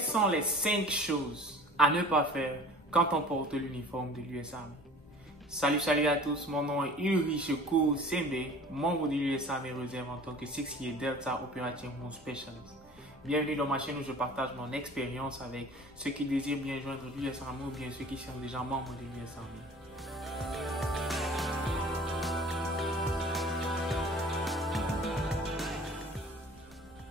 Quelles sont les 5 choses à ne pas faire quand on porte l'uniforme de l'US Army? Salut à tous, mon nom est Ulrich Sembe, membre de l'US Army Reserve en tant que 6 Delta Operating Room Specialist. Bienvenue dans ma chaîne où je partage mon expérience avec ceux qui désirent bien joindre l'US Army ou bien ceux qui sont déjà membres de l'US Army.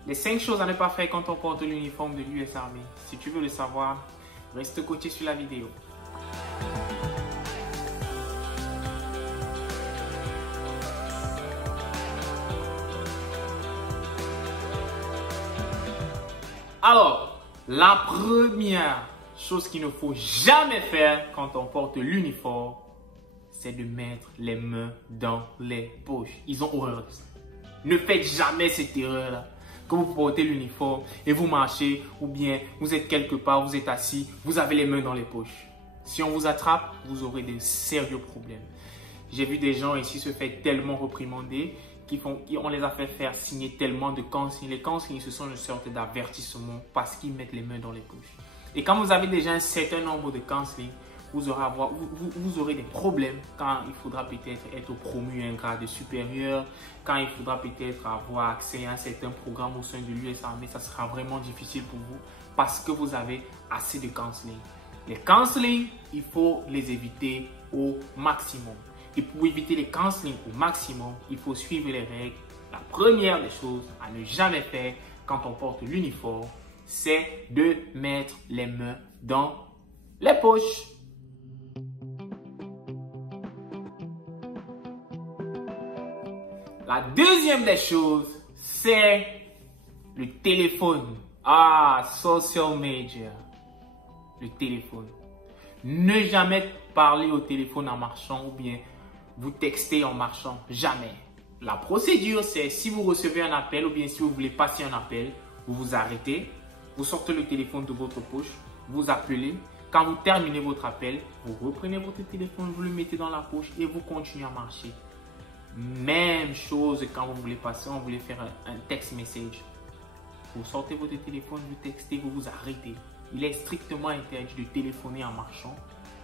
Les 5 choses à ne pas faire quand on porte l'uniforme de l'US Army. Si tu veux le savoir, reste coaché sur la vidéo. Alors, la première chose qu'il ne faut jamais faire quand on porte l'uniforme, c'est de mettre les mains dans les poches. Ils ont horreur de ça. Ne faites jamais cette erreur-là. Quand vous portez l'uniforme et vous marchez ou bien vous êtes quelque part, vous êtes assis, vous avez les mains dans les poches. Si on vous attrape, vous aurez de sérieux problèmes. J'ai vu des gens ici se faire tellement réprimander on les a fait faire signer tellement de consignes. Les consignes, ce sont une sorte d'avertissement parce qu'ils mettent les mains dans les poches. Et quand vous avez déjà un certain nombre de consignes, vous aurez des problèmes quand il faudra peut-être être promu à un grade supérieur, quand il faudra peut-être avoir accès à un certain programme au sein de l'US Army. Ça sera vraiment difficile pour vous parce que vous avez assez de counseling. Les counseling, il faut les éviter au maximum. Et pour éviter les counseling au maximum, il faut suivre les règles. La première des choses à ne jamais faire quand on porte l'uniforme, c'est de mettre les mains dans les poches. La deuxième des choses, c'est le téléphone. Social media. Le téléphone. Ne jamais parler au téléphone en marchant ou bien vous texter en marchant. Jamais. La procédure, c'est si vous recevez un appel ou bien si vous voulez passer un appel, vous vous arrêtez, vous sortez le téléphone de votre poche, vous appelez. Quand vous terminez votre appel, vous reprenez votre téléphone, vous le mettez dans la poche et vous continuez à marcher. Même chose quand vous voulez passer, on voulait faire un text message. Vous sortez votre téléphone, vous textez, vous vous arrêtez. Il est strictement interdit de téléphoner en marchant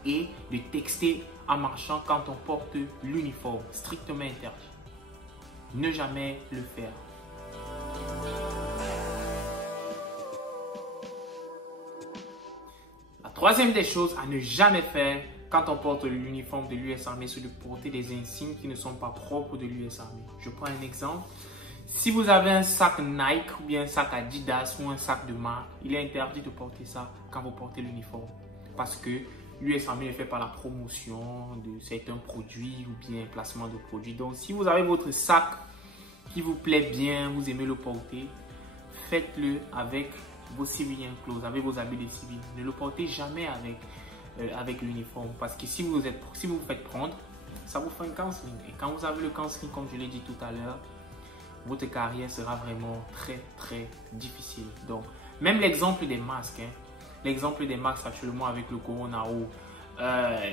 et de texter en marchant quand on porte l'uniforme. Strictement interdit. Ne jamais le faire. La troisième des choses à ne jamais faire quand on porte l'uniforme de l'US Army, c'est de porter des insignes qui ne sont pas propres de l'US Army. Je prends un exemple. Si vous avez un sac Nike ou bien un sac Adidas ou un sac de marque, il est interdit de porter ça quand vous portez l'uniforme. Parce que l'US Army ne fait pas la promotion de certains produits ou bien placement de produits. Donc si vous avez votre sac qui vous plaît bien, vous aimez le porter, faites-le avec vos civilian clothes, avec vos habits de civil. Ne le portez jamais avec l'uniforme. Parce que si vous vous faites prendre, ça vous fait un counseling. Et quand vous avez le counseling, comme je l'ai dit tout à l'heure, votre carrière sera vraiment très difficile. Donc, même l'exemple des masques, l'exemple des masques actuellement avec le corona où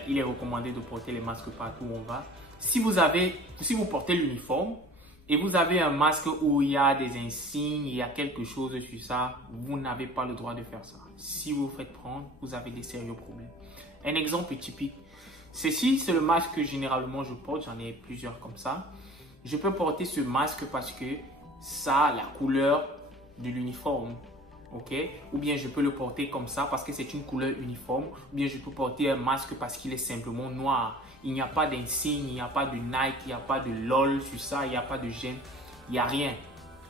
il est recommandé de porter les masques partout où on va. Si vous portez l'uniforme et vous avez un masque où il y a des insignes, il y a quelque chose sur ça, vous n'avez pas le droit de faire ça. Si vous vous faites prendre, vous avez des sérieux problèmes. Un exemple typique. Ceci, c'est le masque que généralement je porte. J'en ai plusieurs comme ça. Je peux porter ce masque parce que ça a la couleur de l'uniforme. Ok? Ou bien je peux le porter comme ça parce que c'est une couleur uniforme. Ou bien je peux porter un masque parce qu'il est simplement noir. Il n'y a pas d'insigne, il n'y a pas de Nike, il n'y a pas de LOL sur ça, il n'y a pas de gemme. Il n'y a rien.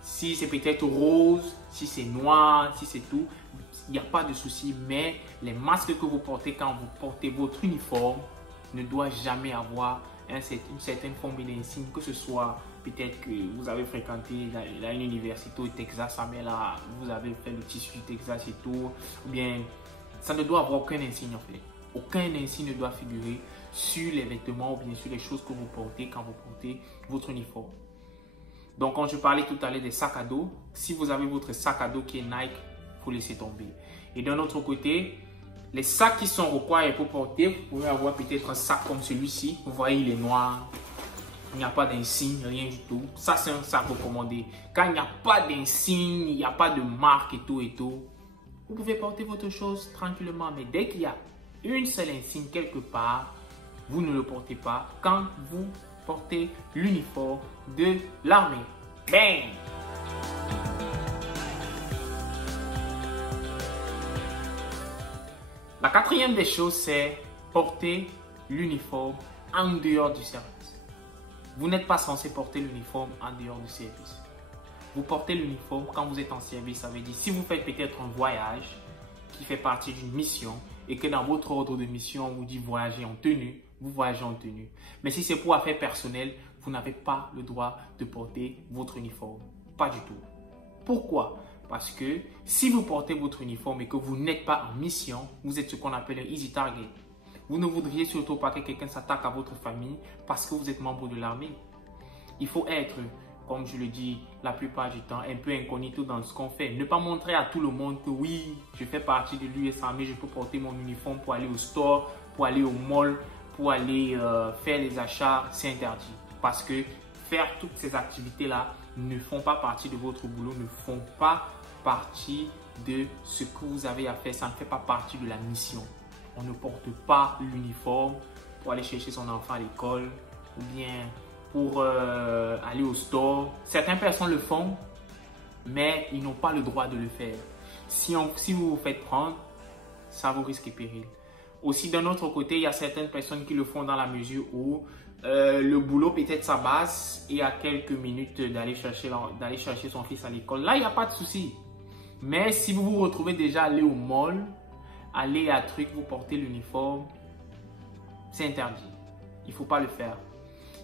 Si c'est peut-être rose, si c'est noir, si c'est tout, il n'y a pas de souci. Mais les masques que vous portez quand vous portez votre uniforme ne doivent jamais avoir une certaine forme d'insigne, que ce soit peut-être que vous avez fréquenté une université au Texas, mais là vous avez fait le tissu du Texas et tout, ou bien ça ne doit avoir aucun insigne en fait. Aucun insigne ne doit figurer sur les vêtements ou bien sur les choses que vous portez quand vous portez votre uniforme. Donc quand je parlais tout à l'heure des sacs à dos, si vous avez votre sac à dos qui est Nike, il faut laisser tomber. Et d'un autre côté, les sacs qui sont required pour porter, vous pouvez avoir peut-être un sac comme celui-ci. Vous voyez, il est noir. Il n'y a pas d'insigne, rien du tout. Ça, c'est un sac recommandé. Quand il n'y a pas d'insigne, il n'y a pas de marque et tout, vous pouvez porter votre chose tranquillement. Mais dès qu'il y a une seule insigne quelque part, vous ne le portez pas quand vous portez l'uniforme de l'armée. Bang! La quatrième des choses, c'est porter l'uniforme en dehors du service. Vous n'êtes pas censé porter l'uniforme en dehors du service. Vous portez l'uniforme quand vous êtes en service. Ça veut dire si vous faites peut-être un voyage qui fait partie d'une mission et que dans votre ordre de mission, on vous dit voyager en tenue, vous voyagez en tenue. Mais si c'est pour affaires personnelles, vous n'avez pas le droit de porter votre uniforme. Pas du tout. Pourquoi? Parce que si vous portez votre uniforme et que vous n'êtes pas en mission, vous êtes ce qu'on appelle un easy target. Vous ne voudriez surtout pas que quelqu'un s'attaque à votre famille parce que vous êtes membre de l'armée. Il faut être, comme je le dis la plupart du temps, un peu incognito dans ce qu'on fait. Ne pas montrer à tout le monde que oui, je fais partie de l'US Army, je peux porter mon uniforme pour aller au store, pour aller au mall, pour aller faire les achats, c'est interdit. Parce que faire toutes ces activités-là ne font pas partie de votre boulot, ne font pas partie de ce que vous avez à faire, ça ne fait pas partie de la mission. On ne porte pas l'uniforme pour aller chercher son enfant à l'école ou bien pour aller au store. Certaines personnes le font, mais ils n'ont pas le droit de le faire. Si vous vous faites prendre, ça vous risque et péril. Aussi, d'un autre côté, il y a certaines personnes qui le font dans la mesure où le boulot peut être sa base et à quelques minutes d'aller chercher son fils à l'école. Là, il n'y a pas de souci. Mais si vous vous retrouvez déjà aller au mall, aller à truc, vous portez l'uniforme, c'est interdit. Il ne faut pas le faire.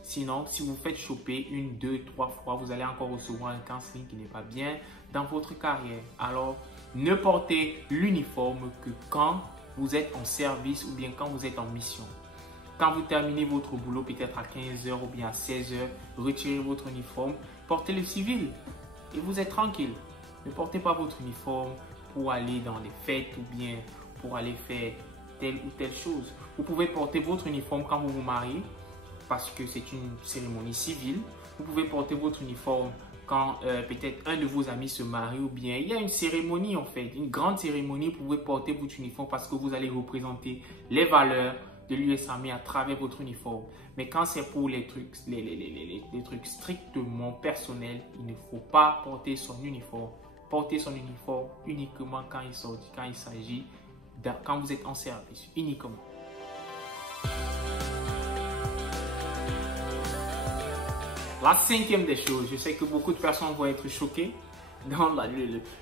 Sinon, si vous faites choper 1, 2, 3 fois, vous allez encore recevoir un counseling qui n'est pas bien dans votre carrière. Alors, ne portez l'uniforme que quand vous êtes en service ou bien quand vous êtes en mission. Quand vous terminez votre boulot, peut-être à 15 h ou bien à 16 h, retirez votre uniforme, portez le civil et vous êtes tranquille. Ne portez pas votre uniforme pour aller dans les fêtes ou bien pour aller faire telle ou telle chose. Vous pouvez porter votre uniforme quand vous vous mariez parce que c'est une cérémonie civile. Vous pouvez porter votre uniforme quand peut-être un de vos amis se marie ou bien il y a une cérémonie en fait, une grande cérémonie. Vous pouvez porter votre uniforme parce que vous allez représenter les valeurs de l'US Army à travers votre uniforme. Mais quand c'est pour les trucs strictement personnels, il ne faut pas porter son uniforme. Portez son uniforme uniquement quand il s'agit quand vous êtes en service, uniquement. La cinquième des choses, je sais que beaucoup de personnes vont être choquées. Dans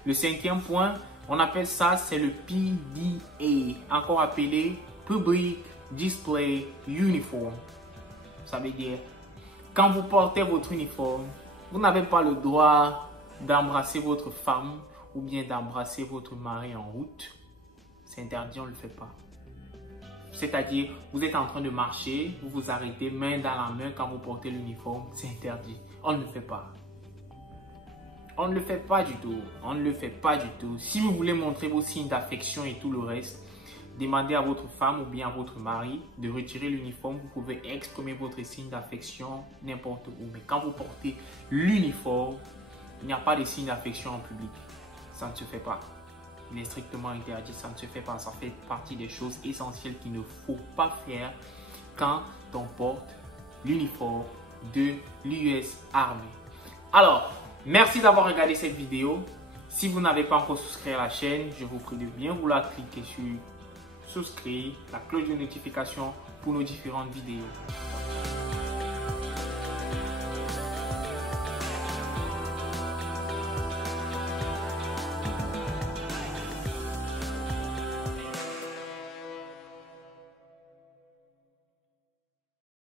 le cinquième point, on appelle ça, c'est le PDA, encore appelé Public Display Uniform. Ça veut dire, quand vous portez votre uniforme, vous n'avez pas le droit d'embrasser votre femme ou bien d'embrasser votre mari en route. C'est interdit, on ne le fait pas. C'est-à-dire, vous êtes en train de marcher, vous vous arrêtez main dans la main quand vous portez l'uniforme, c'est interdit. On ne le fait pas. On ne le fait pas du tout. On ne le fait pas du tout. Si vous voulez montrer vos signes d'affection et tout le reste, demandez à votre femme ou bien à votre mari de retirer l'uniforme. Vous pouvez exprimer votre signe d'affection n'importe où. Mais quand vous portez l'uniforme, il n'y a pas de signe d'affection en public. Ça ne se fait pas. Il est strictement interdit, ça ne se fait pas. Ça fait partie des choses essentielles qu'il ne faut pas faire quand on porte l'uniforme de l'US Army. Alors, merci d'avoir regardé cette vidéo. Si vous n'avez pas encore souscrit à la chaîne, je vous prie de bien vouloir cliquer sur souscrire, la cloche de notification pour nos différentes vidéos.